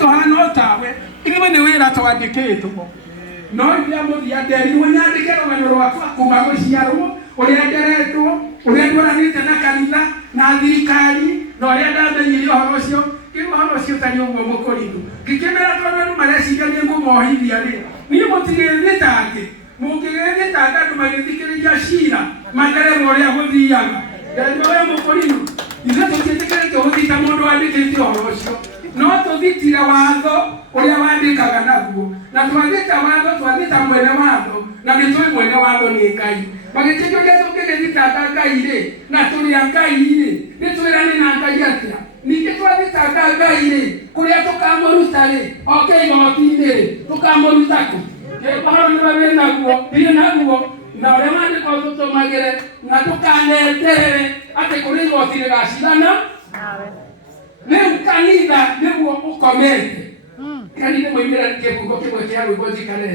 tuhana tawe igwe ni wira twandikitwo no ndia muthia nderi nyandike rugano rwakwa kuma guciarwo uria nderetwo uria ndwaranite na kanitha na thirikari na uria ndamenyire uhoro ucio uhoro ucio tani uguo mukorithu ngikemera tondu andu marecirania ngumohithia ri ni mutigithitange mungigithitanga andu magithikiriria cira mandererwo uria guthiaga ndari uria mukorithu ithuĩ tũtiĩtĩkĩrĩte gũthita mũndũ wandĩkĩte ũhoro ũcio no tũthitire watho ũrĩa wandĩkaga naguo na twathĩta watho twathĩta mwene watho na nĩtũĩ mwene watho nĩ Ngai magĩtĩkio ũrĩa tũngĩgĩthitanga Ngai-rĩ na tũrĩ a Ngai-rĩ nĩtwĩrane na Ngai atĩa ningĩ twathitanga Ngai-rĩ kũrĩa tũkamũruta-rĩ oke igoti-inĩ-rĩ tũkamũruta kũ ũhoro nĩwe wĩ naguo ndirĩ naguo na ũrĩa mandĩko tũtũmagĩre na tũkaneterere atĩ kũrĩ igoti rĩgacirana rĩu kanitha nĩguo ũkomete kanitha moimĩra kĩbungo kĩmwe kĩa rwĩmbo njikare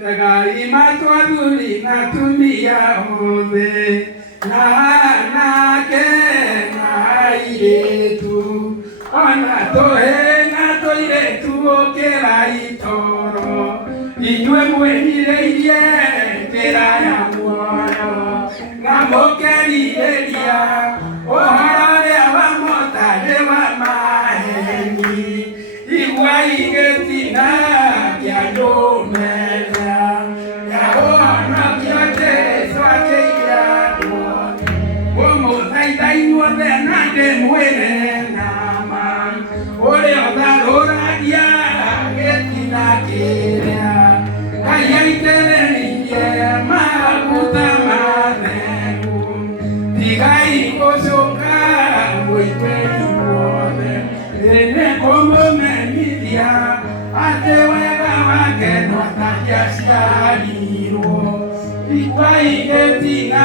Ngai matwathuri na atumia othe na anake na airĩtu ona tũhĩ na tũirĩtu gũkĩra itoro inyuĩ mwĩrirĩirie njĩra ya muoyo na mũkerirĩria ũhoro ũrĩa wa mũtarĩ wa maheni iguai gĩtina kĩa andũ mega ya ũhonokio Jesũ akĩire andũ othe ũmũthaitha inyuothe na ndĩmwĩre nama ũrĩa ũtharũragia gĩtina kĩrĩa Ngai aitĩrĩirie maguta matheru tigai gũcũka mũitĩri wothe nĩ kũmũmenyithia atĩ wega wake ndwatangĩaciarirwo iguai gĩtina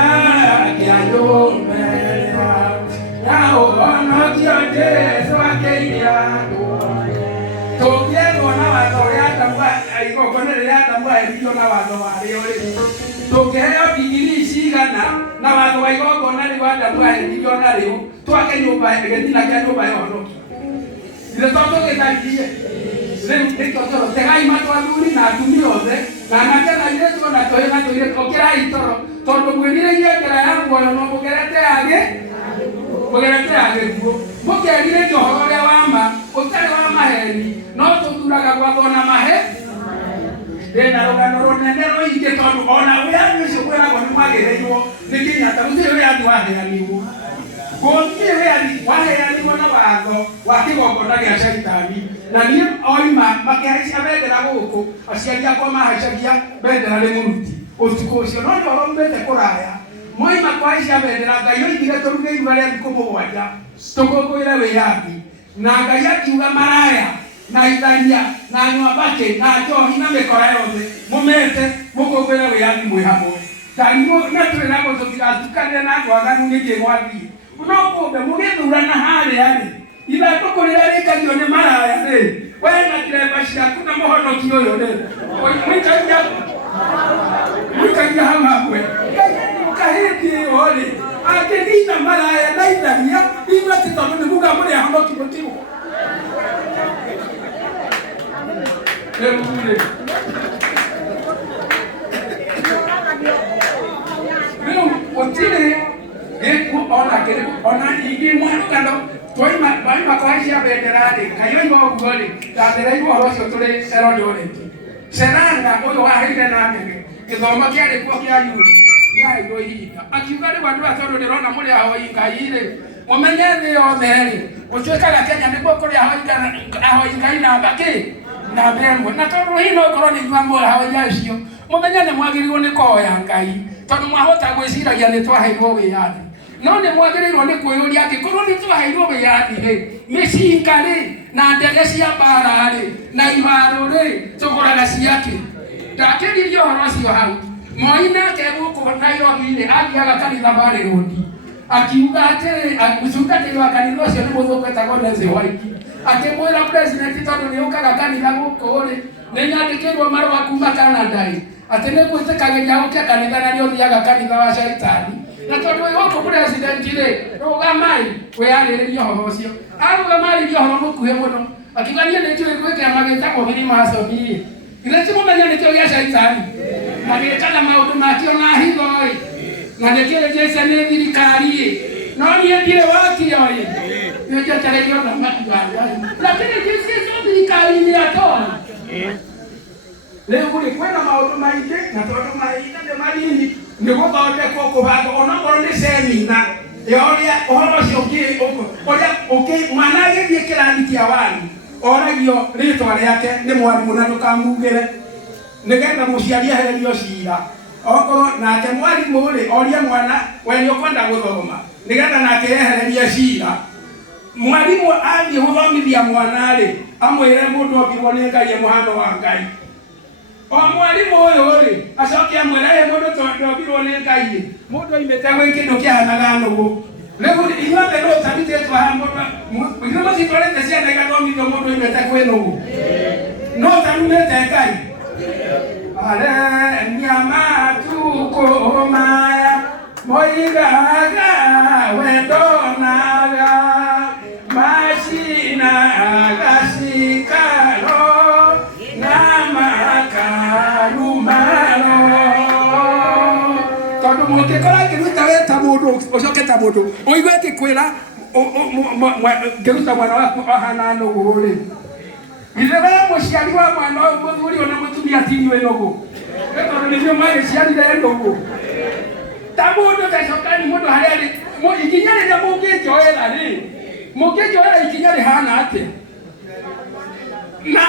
kĩa andũ mega ya ũhonokio Jesũ akĩire andũ othe tũngĩendwo na watho ũrĩa Adamu igongona rĩrĩa Adamu aheririo na watho warĩo-rĩ tũngĩheo digiri cigana na watho wa igongona rĩu Adamu aheririo narĩo twake nyũmba gĩtina kĩa nyũmba ya ũhonokio githĩ to tũgĩthaithie rĩu nĩkĩo toro tegai matwathuri na atumia othe na anake na airĩtu ona tũhĩ na tũirĩtu ũkĩrai toro tondũ mwĩrirĩirie njĩra ya muoyo no mũgerete agĩkuũ mũkerirĩria ũhoro ũrĩa wa ma ũtarĩ wa maheni no tũthuraga gwathwo na mahe ndĩna rũgano rũnene rũingĩ tondũ ona wĩyathi ũcio kwĩragwo nĩ mwagĩrĩirwo nĩ Kenyatta gũtirĩ wĩyathi waheanirwo gũtirĩ wĩyathi waheanirwo na watho wa kĩgongona gĩa Shaitani na niĩ oima makĩhaicia bendera gũkũ aciari akwa mahaicagia bendera rĩ mũruti ũtukũ ũcio no nĩ ũhoro umĩte kũraya moima kwaicia bendera Ngai oigire tũruge iruga rĩa thikũ mũgwanja tũkũngũĩre wĩyathi na Ngai akiuga maraya na itharia na nyuambake na njohi na mĩkora yothe mũmete mũkũngũĩre wĩyathi mwĩ hamwe Ngai na tũrĩ nagwo tũtigatukanĩre na andũ aganu nĩkĩ gwathiĩ no kũmbe mũgĩthurana harĩa-rĩ ithandũkũ rĩrĩa rĩikagio nĩ maraya-rĩ we na kĩremba ciaku na mũhonoki ũyũ-rĩ mũikagia hau hamwe kahĩndĩ ĩyo-rĩ angĩnina maraya na itharia inyuĩ atĩ tondũ nĩ muga mũrĩ ahonoki mũtigwo rĩu gũtirĩ gĩkuũ ona kĩrĩkũ ona ingĩ mwarũgano twaima kwaicia bendera-rĩ Ngai oiga ũguo-rĩ ndathĩrĩirwo ũhoro ũcio tũrĩ Eldoret Seranga ũyũ waheire na Nene gĩthomo kĩarĩ kuo kĩa yuri nĩaheirwo ihinda akiuga rĩu andũ aya tondũ ndĩrona mũrĩ ahoi Ngai-rĩ mũmenye thĩ yothe-rĩ gũtuĩkaga Kenya nĩguo kũrĩ ahoi Ngai namba namba ĩmwe na tondũ hihi no ngorwo nĩ inyuĩ ahoi acio mũmenye nĩ mwagĩrĩirwo nĩ kũhoya Ngai tondũ mwahota gwĩciragia nĩ twaheirwo wĩyathi no nĩ mwagĩrĩirwo nĩ kwĩyũria angĩkorwo nĩ twaheirwo wĩyathi-rĩ mĩcinga-rĩ na ndege cia mbara-rĩ na ibarũ-rĩ tũgũraga ciakĩ ndakĩririe ũhoro ũcio hau Moi nake gũkũ Nairobi-rĩ athiaga kanitha Valley Road akiuga atĩrĩ mũtungatĩri wa kanitha ũcio nĩ mũthũngũ etagwo Nancy White akĩmwĩra president tondũ nĩ ũkaga kanitha gũkũ-rĩ nĩ nyandĩkĩrwo marũa kuma Canada-rĩ ati nä gwä tä kagä gå kä kanitha na nä å thiaga kanitha wa caitani na tondå wä gå kå kå rä acindenti-rä rå gamai wä yarä rä ria å horo å cio arå gamarä ria å horo må kuhä må no akigania nä njå gwä kä ama gä tagwo Freemasoni githä ti må menya nä kä o gä a caitani na gä kaga maå ndå make ona hitho-ä na nä kä rä jeca nä thirikari-ä no niä ndirä wakio-ä nä njetereire å thamaki wa Ngai lakini jeca thirikari-inä atona rä u rä kwä na maå ndå maingä na tondå mahinda nä manini nä gå thondekwo kå handwo onakorwo nä semina å horo å cio å kä mwana agä thiä kä rathi kä a wani oragio rä twa rä ake nä mwarimå na ndå kamugä re nä getha må ciari ahererio cira okorwo nake mwarimå rä oria mwana we nä å kwenda gå thoma nä getha nake ehererie cira mwarimå athiä gå thomithia mwana rä amwä re må ndå ombirwo nä Ngai må hano wa Ngai o mwarimå å yå rä acoke amwä re må ndå ndombirwo nä Ngai må ndå oimä te gwä kä ndå kä hanaga nå gå rä u inyuothe no tarutä two ha ithuä må citwarä te ciana igathomithio må ndå oimä te kwä nå gå no tarumä te Ngai aremia matukå maya moigaga wendonaga macinaga cikaro na makarumaro tondå må kä kora ngä ruta we ta må ndå å coke ta må ndå å igue ngä kwä ra ngä ruta mwana waku ohana nå gå rä ithe we må ciari wa mwana å må thuri ona må tumia tinyuä nå gå tondå nä cio magä ciarire nå gå ta må ndå tacokani må ndå harä a ikinya rä rä a må ngä njoera rä må ngä njoera ikinya rä hana atä na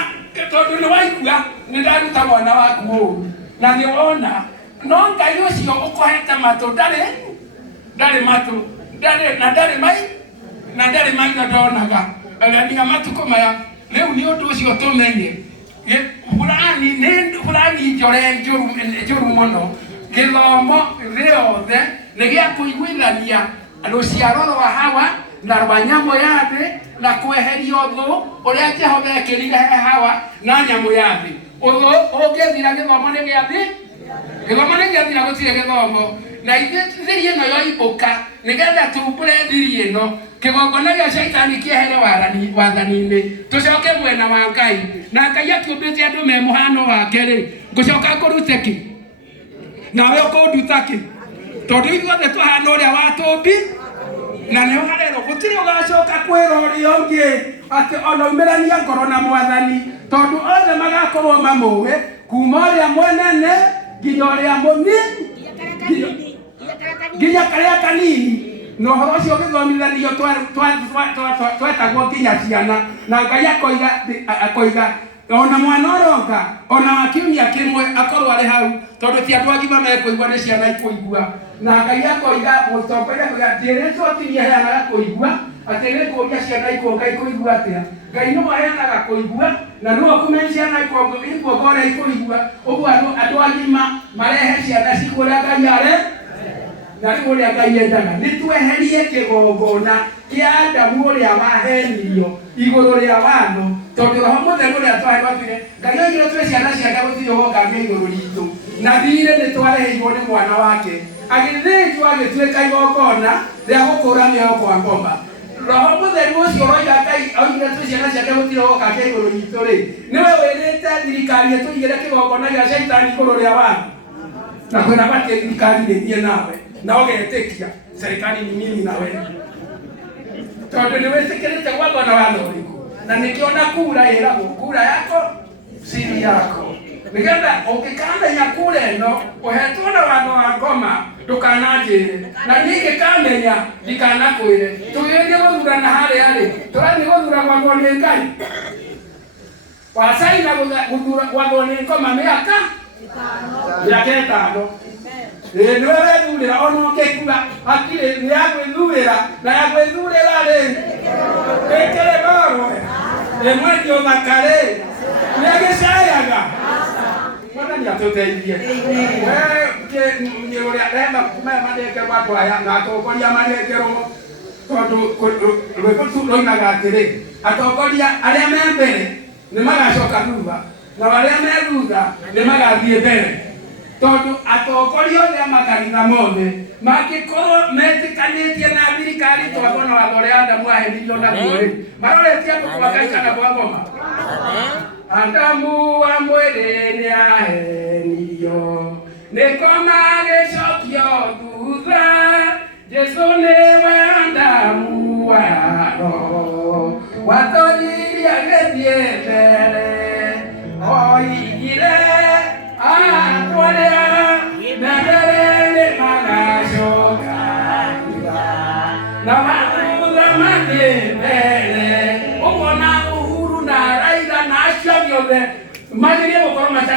tondå nä waigua nä ndaruta mwana waku å ru na nä wona no Ngai å cio å kohete matå ndarä matå na ndarä maitho ndonaga arania matukå maya rä u nä å ndå å cio tå menye fulani njore njå ru må no gä thomo rä othe nä gä a kå iguithania rũciaro rwa Hawa na rwa nyamå ya thĩ na kweheria ũthũ ũrĩa Jehova ekĩrire Hawa na nyamũ ya thĩ. Ũthũ ũngĩthira gĩthomo nĩ gĩathĩ, gĩthomo nĩ gĩathira gũtirĩ gĩthomo, na ithuĩ thiri ĩno yoimbũka nĩgetha tumbũre thiri ĩno kĩgongona gĩa Shaitani kĩehere wathani-inĩ tũcoke mwena wa Ngai, na Ngai akĩũmbĩte andũ me mũhano wake-rĩ, ngũcoka ngũrute kĩ nawe ũkũnduta kĩ tondũ ithuothe tũhana ũrĩa watũmbi na nĩ ũharerwo gũtirĩ ũgacoka kwĩra ũrĩa ũngĩ atĩ ona umĩrania ngoro na Mwathani tondũ othe magakorwo mamũĩ kuma ũrĩa mũnene nginya ũrĩa mũnini nginya karĩa kanini na ũhoro ũcio ũgĩthomithanio twetagwo nginya ciana na Ngai akoiga ona mwana ũroka ona wa kiumia kĩmwe akorwo arĩ hau tondũ ti andũ agima mekũigua nĩ ciana ikũigua na Ngai akoiga mũtongoria ndĩrĩtwo tirie heanaga kũigua atĩ nĩkũria ciana ikuonga ikũigua atĩa. Ngai nĩwe aheanaga kũigua na nĩwe ũkũmenya ciana ikuonga ũrĩa ikũigua, ũguo andũ agima marehe ciana cikũrĩa Ngai arĩ na rĩu ũrĩa Ngai endaga nĩ tweherie kĩgongona kĩa Adamu ũrĩa wahenirio igũrũ rĩa watho tondũ Roho Mũtheru ũrĩa twaheirwo Ngai oigire twĩ ciana ciake gũtirĩ wonga igũrũ ritũ na thirĩ nĩ twareheirwo nĩ mwana wake agĩthĩnjwo agĩtuĩka igongona rĩa gũkũũra mĩoyo kwa ngoma. Roho Mũtheru ũcio ũroiga Ngai oigire twĩ ciana ciake gũtirĩ wonga igũrũ ritũ-rĩ, nĩwe wĩrĩte thirikari ĩtũigĩre kĩgongona gĩa Shaitani igũrũ rĩa watho na kwĩna batĩ thirikari nĩthiĩ nawe na ũgetĩkia serikali ni mimi na wewe tondũ nĩ wĩtĩkĩrĩte gwathwo na watho ũrĩkũ na nĩkĩo na kura ĩragwo kura yako siri yako nĩgetha ũngĩkamenya kura ĩno ũhetwo na watho wa ngoma ndũkananjĩre na niĩ ingĩkamenya ndikanakwĩre tũgĩthiĩ gũthurana harĩa-rĩ tũrathiĩ gũthuragwo nĩ Ngai wacaina gwathwo nĩ ngoma mĩaka 5 nĩwe wethurĩra ona ũngĩkuga hatirĩ nĩ ya gwĩthurĩra na ya gwĩthurĩra-rĩ ĩkĩrĩ goro ĩmwendio thaka-rĩ nĩ agĩcayaga Mwathani atũteithie we ũrĩa rehema maya manengerwo andũ aya na atongoria manengerwo tondũ rwĩmbo tu rũinaga atĩrĩ atongoria arĩa me mbere nĩ magacoka thutha na arĩa me thutha nĩ magathiĩ mbere tondu atongoria othe a makanitha mothe mangikorwo metikanĩtie na thirikari twakona watho ũrĩa Adamu ahenirio naguo rĩ, maroretie andũ kwa Ngai kana kwa ngoma? Adamu wa mwĩrĩ nĩahenirio, nĩko magĩcokio thutha. Jesu nĩwe Adamu wa roho, watũririe agĩthiĩ mbere, oigire atwarĩa mbere magacoka na mathutha mathiĩ mbere. Ũguo na Uhuru na Raila na acio othe magĩrĩire gũkorwo matarĩ